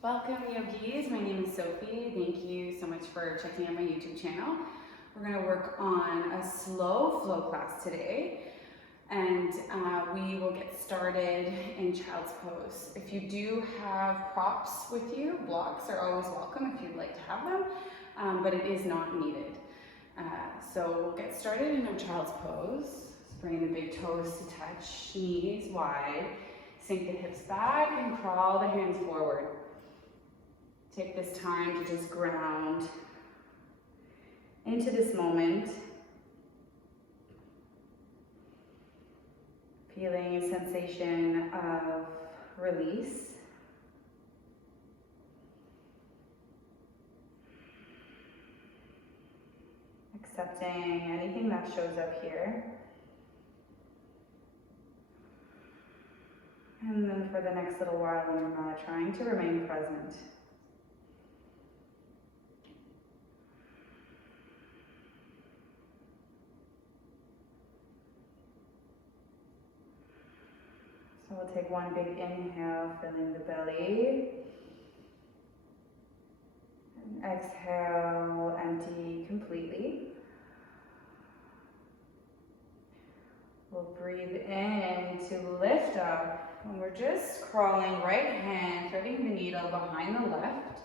Welcome yogis, my name is Sophie. Thank you so much for checking out my YouTube channel. We're going to work on a slow flow class today and we will get started in child's pose. If you do have props with you, blocks are always welcome if you'd like to have them, but it is not needed. So we'll get started in our child's pose. Let's bring the big toes to touch, knees wide, sink the hips back and crawl the hands forward. Take this time to just ground into this moment, feeling a sensation of release. Accepting anything that shows up here. And then for the next little while on your mat, trying to remain present. So we'll take one big inhale, filling the belly. And exhale, empty completely. We'll breathe in to lift up. And we're just crawling right hand, threading the needle behind the left.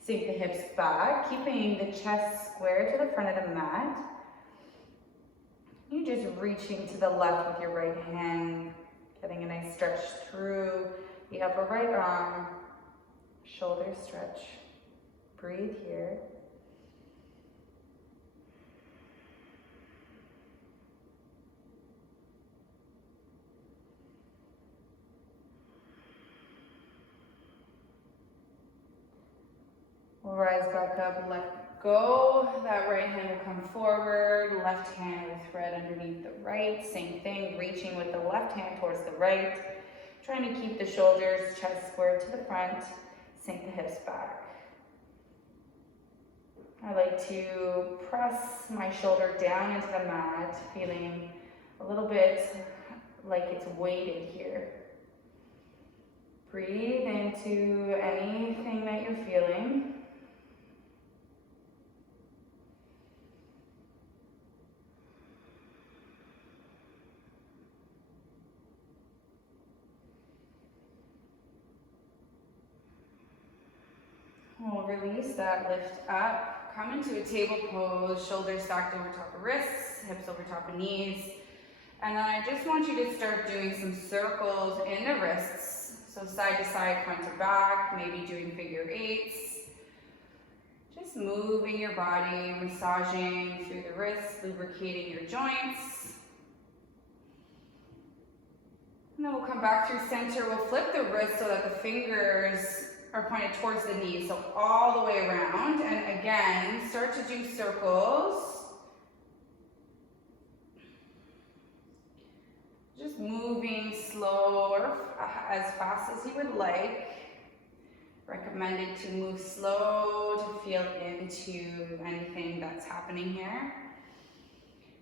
Sink the hips back, keeping the chest square to the front of the mat. You're just reaching to the left with your right hand, getting a nice stretch through the upper right arm, shoulder stretch. Breathe here. We'll rise back up, let go. That right hand will come forward, left hand will thread underneath the right. Same thing, reaching with the left hand towards the right. Trying to keep the shoulders, chest square to the front. Sink the hips back. I like to press my shoulder down into the mat, feeling a little bit like it's weighted here. Breathe into anything that you're feeling. We'll release that, lift up, come into a table pose, shoulders stacked over top of wrists, hips over top of knees. And then I just want you to start doing some circles in the wrists. So side to side, front to back, maybe doing figure eights. Just moving your body, massaging through the wrists, lubricating your joints. And then we'll come back through center. We'll flip the wrist so that the fingers are pointed towards the knees, so all the way around. And again, start to do circles. Just moving slow or as fast as you would like. Recommended to move slow to feel into anything that's happening here.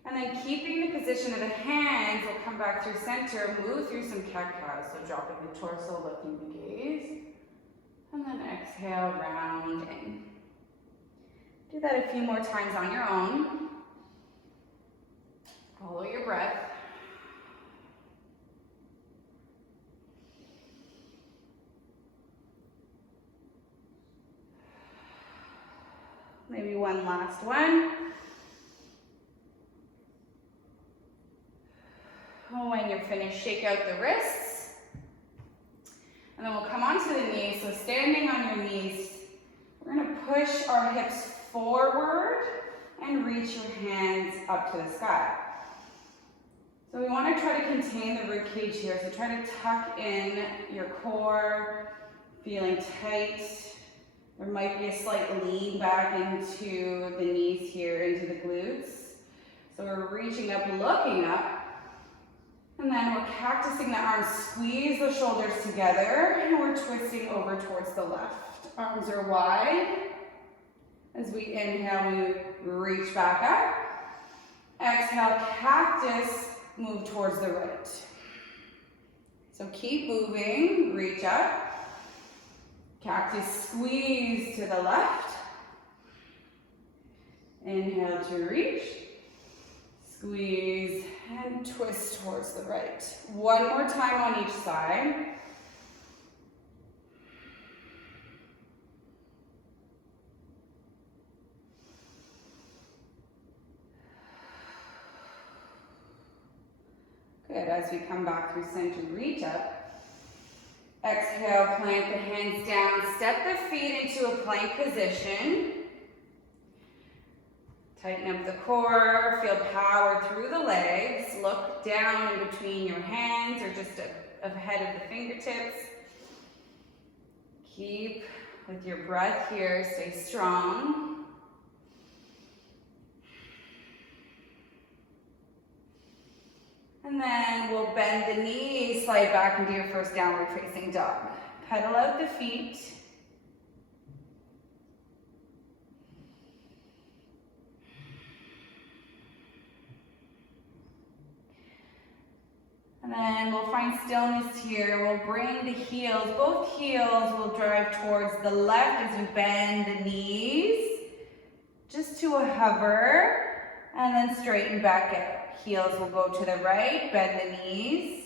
And then keeping the position of the hands, we'll come back through center, move through some cat-cows. So dropping the torso, lifting the gaze. And then exhale, round in. Do that a few more times on your own. Follow your breath. Maybe one last one. When you're finished, shake out the wrists. And then we'll come onto the knees. So standing on your knees, we're going to push our hips forward and reach your hands up to the sky. So we want to try to contain the rib cage here. So try to tuck in your core, feeling tight. There might be a slight lean back into the knees here, into the glutes. So we're reaching up, looking up. And then we're cactusing the arms, squeeze the shoulders together, and we're twisting over towards the left. Arms are wide. As we inhale, we reach back up. Exhale, cactus, move towards the right. So keep moving, reach up. Cactus squeeze to the left. Inhale to reach. Squeeze and twist towards the right. One more time on each side. Good, as we come back through center, reach up. Exhale, plant the hands down, step the feet into a plank position. Tighten up the core, feel power through the legs. Look down in between your hands or just ahead of the fingertips. Keep with your breath here, stay strong. And then we'll bend the knees, slide back into your first downward facing dog. Pedal out the feet. And then we'll find stillness here. We'll bring the heels, both heels will drive towards the left as you bend the knees, just to a hover, and then straighten back out. Heels will go to the right, bend the knees,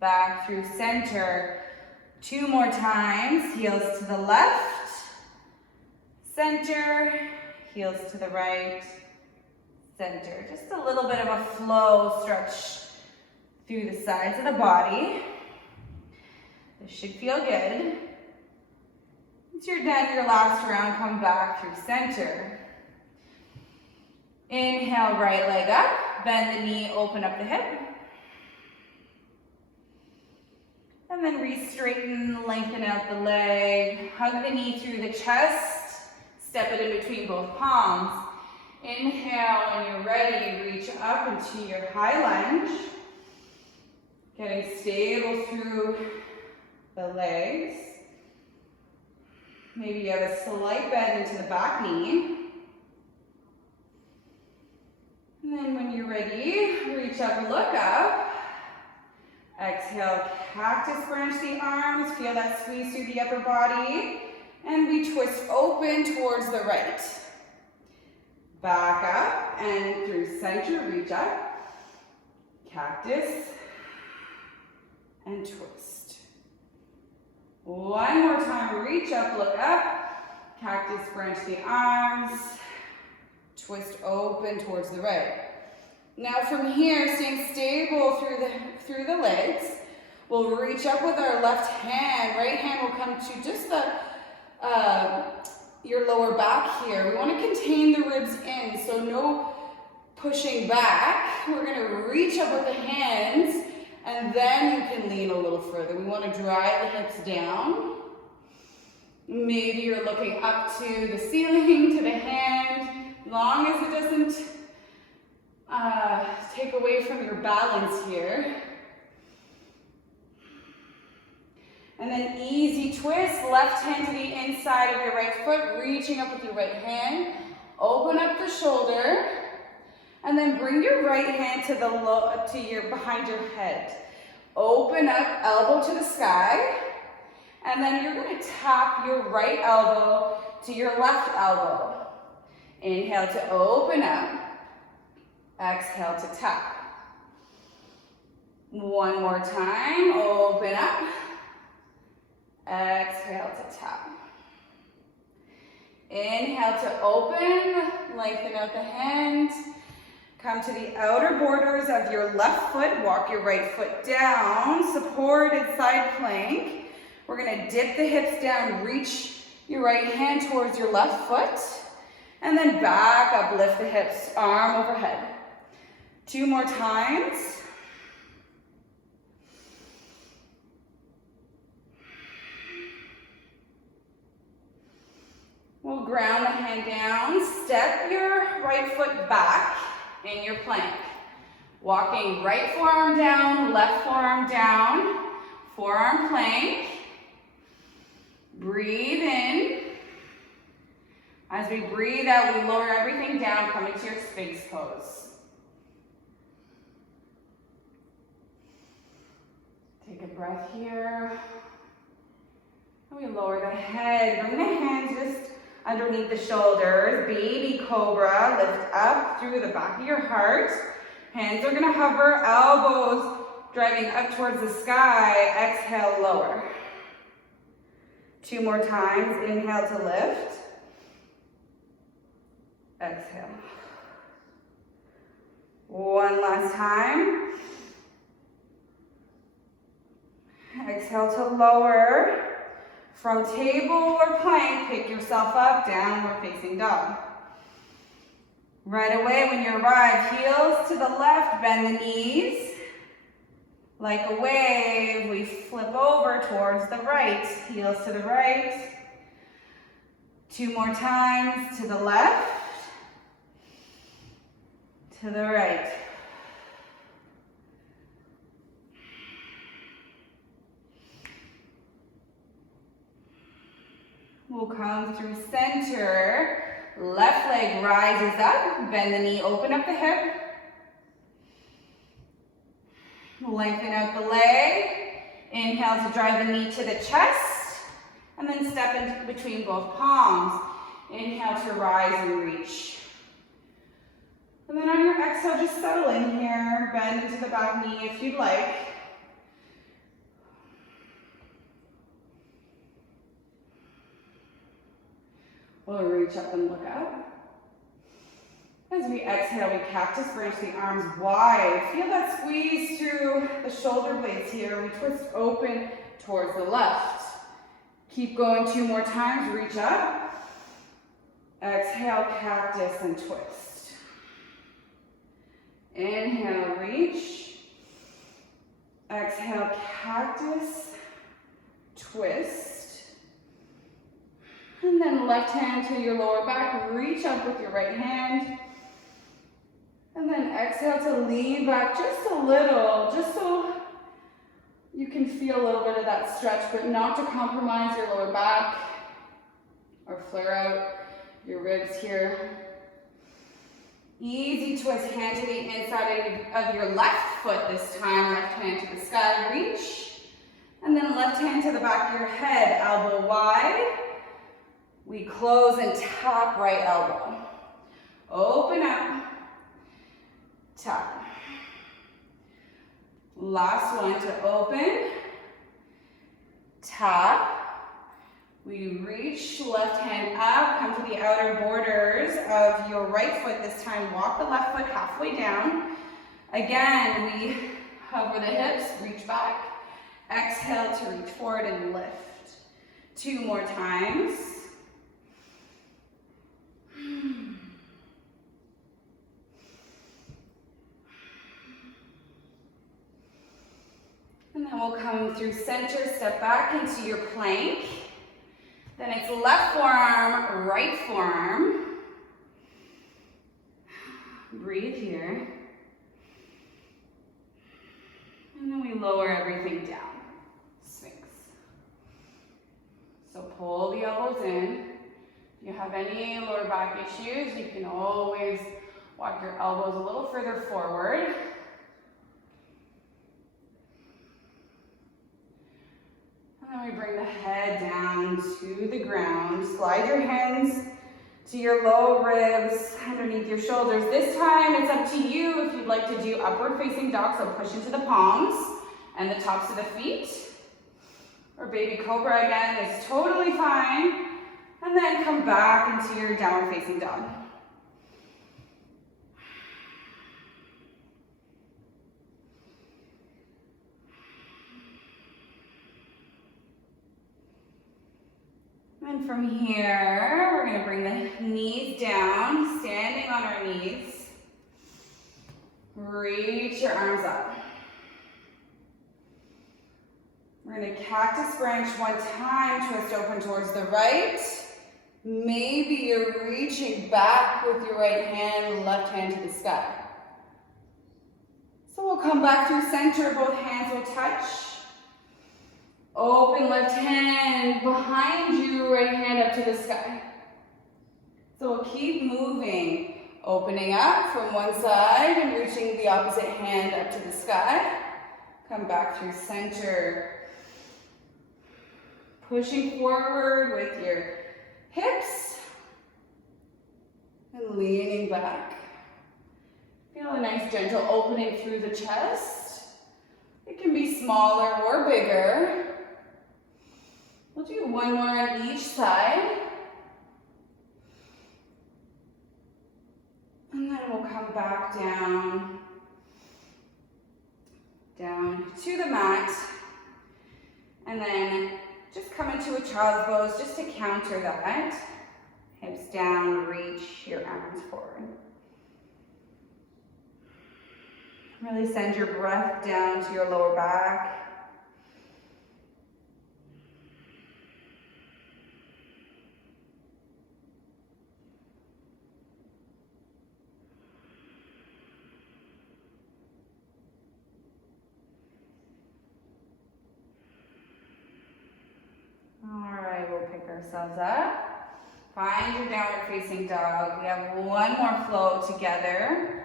back through center. 2 more times, heels to the left, center, heels to the right, center. Just a little bit of a flow stretch through the sides of the body. This should feel good. Once you're done your last round, come back through center. Inhale, right leg up, bend the knee, open up the hip. And then re-straighten, lengthen out the leg, hug the knee through the chest, step it in between both palms. Inhale, when you're ready, reach up into your high lunge. Getting stable through the legs. Maybe you have a slight bend into the back knee. And then when you're ready, reach up, look up. Exhale, cactus branch the arms. Feel that squeeze through the upper body. And we twist open towards the right. Back up and through center, reach up. Cactus and twist. One more time, reach up, look up. Cactus branch the arms. Twist open towards the right. Now from here, staying stable through the legs, we'll reach up with our left hand. Right hand will come to just your lower back here. We want to contain the ribs in, so no pushing back. We're going to reach up with the hands, and then you can lean a little further. We want to drive the hips down. Maybe you're looking up to the ceiling, to the hand, long as it doesn't take away from your balance here. And then easy twist, left hand to the inside of your right foot, reaching up with your right hand. Open up the shoulder, and then bring your right hand to behind your head. Open up, elbow to the sky, and then you're going to tap your right elbow to your left elbow. Inhale to open up. Exhale to tap. One more time, open up. Exhale to tap. Inhale to open, lengthen out the hand. Come to the outer borders of your left foot. Walk your right foot down, supported side plank. We're gonna dip the hips down, reach your right hand towards your left foot, and then back up, lift the hips, arm overhead. 2 more times. We'll ground the hand down, step your right foot back in your plank. Walking right forearm down, left forearm down, forearm plank. Breathe in. As we breathe out, we lower everything down, come into your Sphinx pose. Take a breath here. lower the head, bring the hands just underneath the shoulders. Baby cobra, lift up through the back of your heart. Hands are gonna hover, elbows driving up towards the sky. Exhale, lower. 2 more times, inhale to lift. Exhale. 1 last time. Exhale to lower. From table or plank, pick yourself up, downward facing dog. Right away when you arrive, heels to the left, bend the knees. Like a wave, we flip over towards the right, heels to the right. 2 more times, to the left, to the right. We'll come through center. Left leg rises up. Bend the knee, open up the hip. Lengthen out the leg. Inhale to drive the knee to the chest. And then step in between both palms. Inhale to rise and reach. And then on your exhale, just settle in here. Bend into the back knee if you'd like. We'll reach up and look up. As we exhale, we cactus branch the arms wide. Feel that squeeze through the shoulder blades here. We twist open towards the left. Keep going 2 more times. Reach up. Exhale, cactus and twist. Inhale, reach. Exhale, cactus, twist. And then left hand to your lower back, reach up with your right hand. And then exhale to lean back just a little, just so you can feel a little bit of that stretch, but not to compromise your lower back or flare out your ribs here. Easy twist, hand to the inside of your left foot this time, left hand to the sky, reach. And then left hand to the back of your head, elbow wide. We close and tap right elbow. Open up, tap. Last one to open, tap. We reach left hand up, come to the outer borders of your right foot this time. Walk the left foot halfway down. Again, we hover the hips, reach back. Exhale to reach forward and lift. 2 more times. And then we'll come through center, step back into your plank. Then it's left forearm, right forearm. Breathe here. And then we lower everything down. Sphinx. So pull the elbows in. If you have any lower back issues, you can always walk your elbows a little further forward. And then we bring the head down to the ground. Slide your hands to your low ribs, underneath your shoulders. This time it's up to you if you'd like to do upward facing dog, so push into the palms and the tops of the feet. Or baby cobra again is totally fine. And then come back into your downward facing dog. And from here, we're going to bring the knees down, standing on our knees. Reach your arms up. We're going to cactus branch 1 time, twist open towards the right. Maybe you're reaching back with your right hand, left hand to the sky. So we'll come back through center, both hands will touch. Open left hand behind you, right hand up to the sky. So we'll keep moving, opening up from one side and reaching the opposite hand up to the sky. Come back through center. Pushing forward with your hips and leaning back. Feel a nice gentle opening through the chest. It can be smaller or bigger. We'll do one more on each side. And then we'll come back down to the mat. And then just come into a child's pose just to counter that. Hips down, reach your arms forward. Really send your breath down to your lower back. All right, we'll pick ourselves up. Find your downward facing dog. We have one more flow together.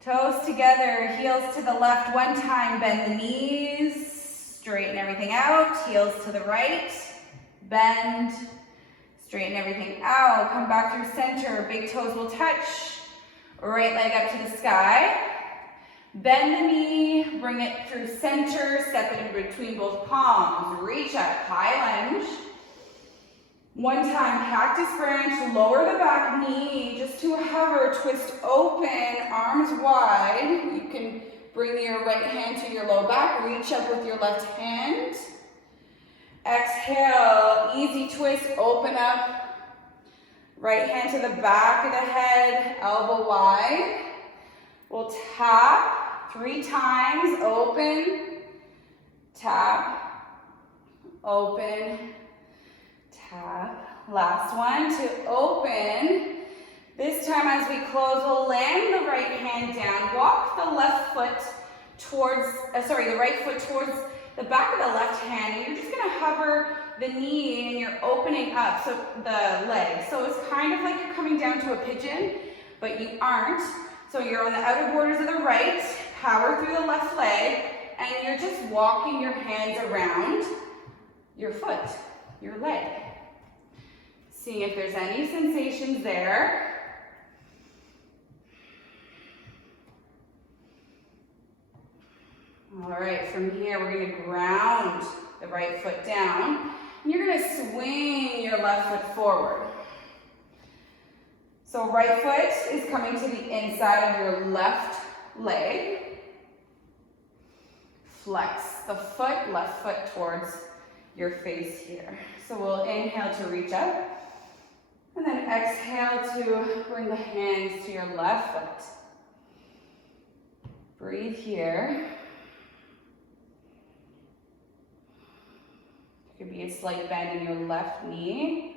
Toes together, heels to the left one time, bend the knees, straighten everything out, heels to the right, bend, straighten everything out, come back through center, big toes will touch, right leg up to the sky, bend the knee, bring it through center, step it in between both palms, reach up, high lunge. One time, cactus branch, lower the back knee just to hover, twist open, arms wide. You can bring your right hand to your low back, reach up with your left hand. Exhale, easy twist, open up. Right hand to the back of the head, elbow wide. We'll tap 3 times, open, tap, open, tap. Last one to open. This time as we close, we'll land the right hand down. Walk the left foot towards, the right foot towards the back of the left hand. And you're just gonna hover the knee and you're opening up, so the leg. So it's kind of like you're coming down to a pigeon, but you aren't. So you're on the outer borders of the right, power through the left leg, and you're just walking your hands around your foot, your leg. Seeing if there's any sensations there. All right, from here we're gonna ground the right foot down, and you're gonna swing your left foot forward. So right foot is coming to the inside of your left leg. Flex the foot, left foot towards your face here. So we'll inhale to reach up. And then exhale to bring the hands to your left foot. Breathe here. There could be a slight bend in your left knee.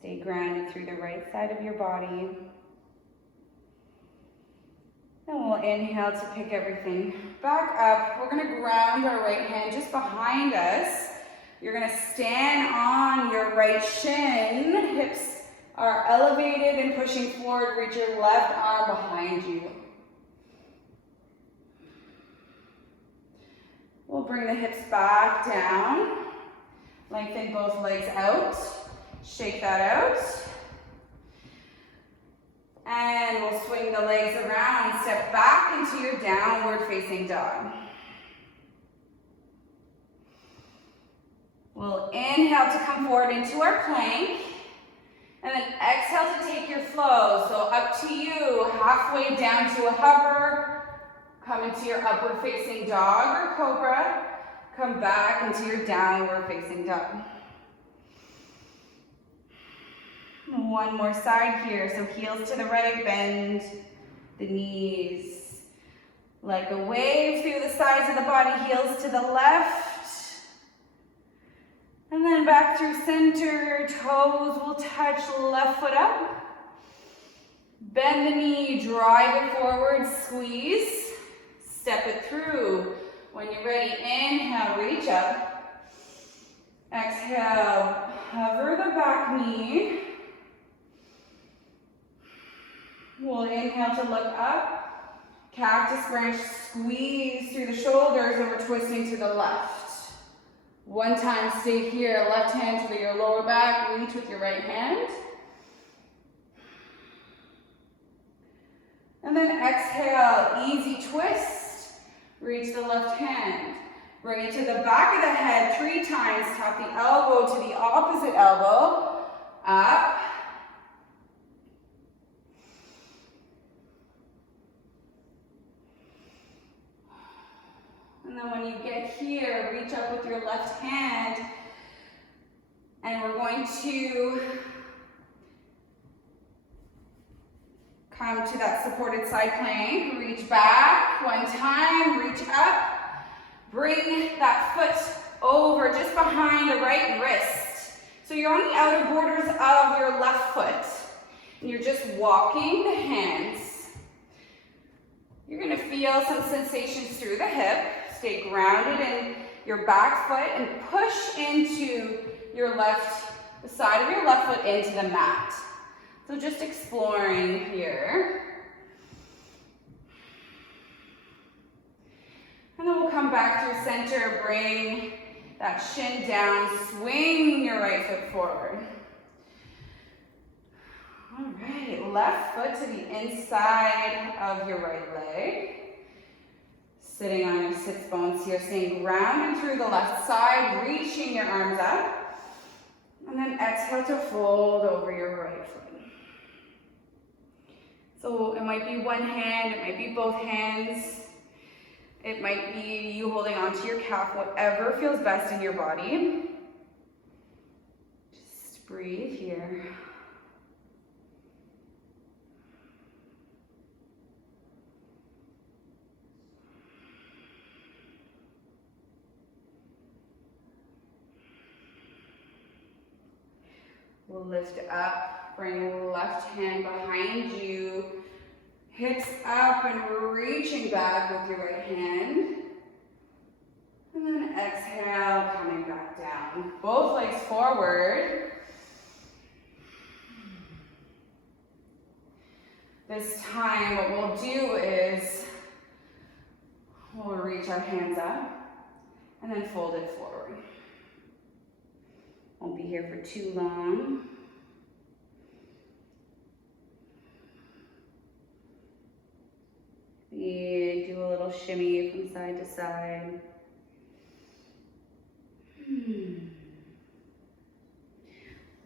Stay grounded through the right side of your body. Then we'll inhale to pick everything back up. We're gonna ground our right hand just behind us. You're gonna stand on your right shin. Hips are elevated and pushing forward. Reach your left arm behind you. We'll bring the hips back down. Lengthen both legs out. Shake that out. And we'll swing the legs around, step back into your downward facing dog. We'll inhale to come forward into our plank, and then exhale to take your flow. So up to you, halfway down to a hover, come into your upward facing dog or cobra, come back into your downward facing dog. One more side here, so heels to the right, bend the knees. Like a wave through the sides of the body, heels to the left. And then back through center, toes will touch, left foot up. Bend the knee, drive it forward, squeeze. Step it through. When you're ready, inhale, reach up. Exhale, hover the back knee. We'll inhale to look up. Cactus branch, squeeze through the shoulders, and we're twisting to the left. One time, stay here. Left hand to your lower back, reach with your right hand. And then exhale, easy twist. Reach the left hand. Bring it to the back of the head 3 times. Tap the elbow to the opposite elbow. Up. And then when you get here, reach up with your left hand. And we're going to come to that supported side plank. Reach back 1 time, reach up. Bring that foot over just behind the right wrist. So you're on the outer borders of your left foot. And you're just walking the hands. You're gonna feel some sensations through the hip. Stay grounded in your back foot and push into your the side of your left foot into the mat. So just exploring here. And then we'll come back through center, bring that shin down, swing your right foot forward. All right, left foot to the inside of your right leg. Sitting on your sits bones here, staying grounded through the left side, reaching your arms up. And then exhale to fold over your right foot. So it might be one hand, it might be both hands. It might be you holding onto your calf, whatever feels best in your body. Just breathe here. We'll lift up, bring left hand behind you. Hips up and reaching back with your right hand. And then exhale, coming back down. Both legs forward. This time, what we'll do is we'll reach our hands up and then fold it forward. Won't be here for too long. Do a little shimmy from side to side.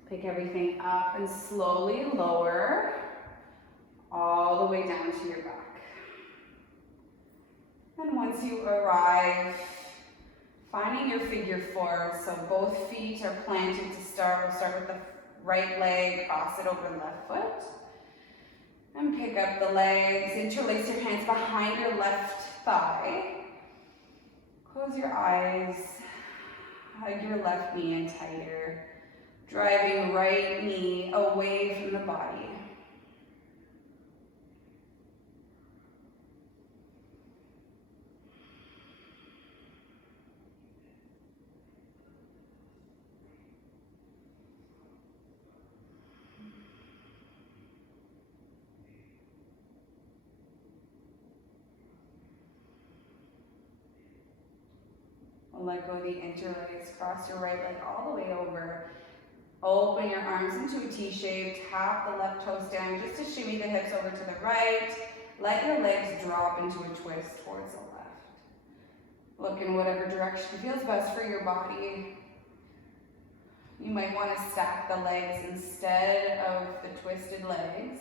Pick everything up and slowly lower all the way down to your back. And once you arrive, finding your figure 4, so both feet are planted to start. We'll start with the right leg, cross it over the left foot. And pick up the legs, interlace your hands behind your left thigh. Close your eyes, hug your left knee in tighter, driving right knee away from the body. Let go of the interlace, cross your right leg all the way over. Open your arms into a T shape, tap the left toes down just to shimmy the hips over to the right. Let your legs drop into a twist towards the left. Look in whatever direction feels best for your body. You might want to stack the legs instead of the twisted legs.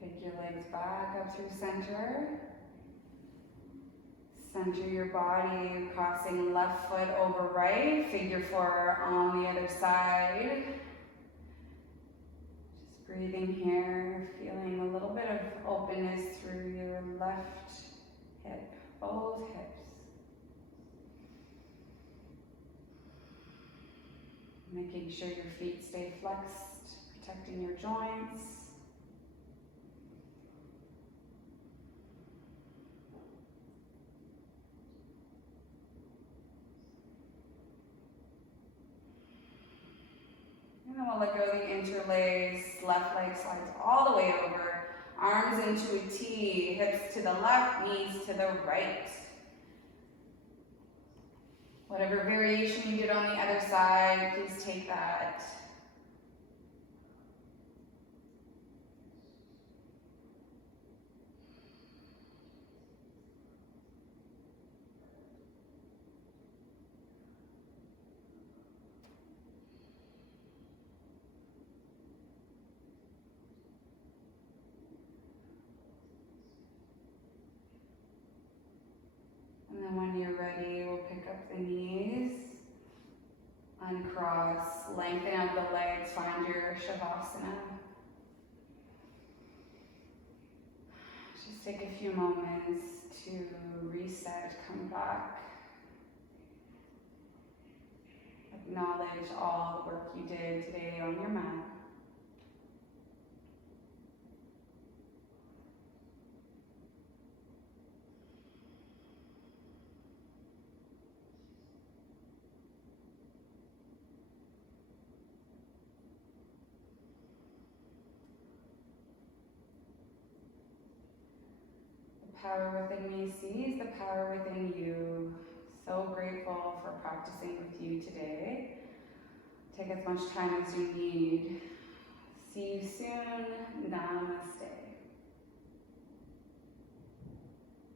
Pick your legs back up through center. Center your body, crossing left foot over right, figure 4 on the other side. Just breathing here, feeling a little bit of openness through your left hip, both hips. Making sure your feet stay flexed, protecting your joints. And then we'll let go of the interlace. Left leg slides all the way over. Arms into a T, hips to the left, knees to the right. Whatever variation you did on the other side, please take that. And then when you're ready, we'll pick up the knees, uncross, lengthen out the legs, find your Shavasana. Just take a few moments to reset, come back. Acknowledge all the work you did today on your mat. The power within me sees the power within you. So grateful for practicing with you today. Take as much time as you need. See you soon. Namaste.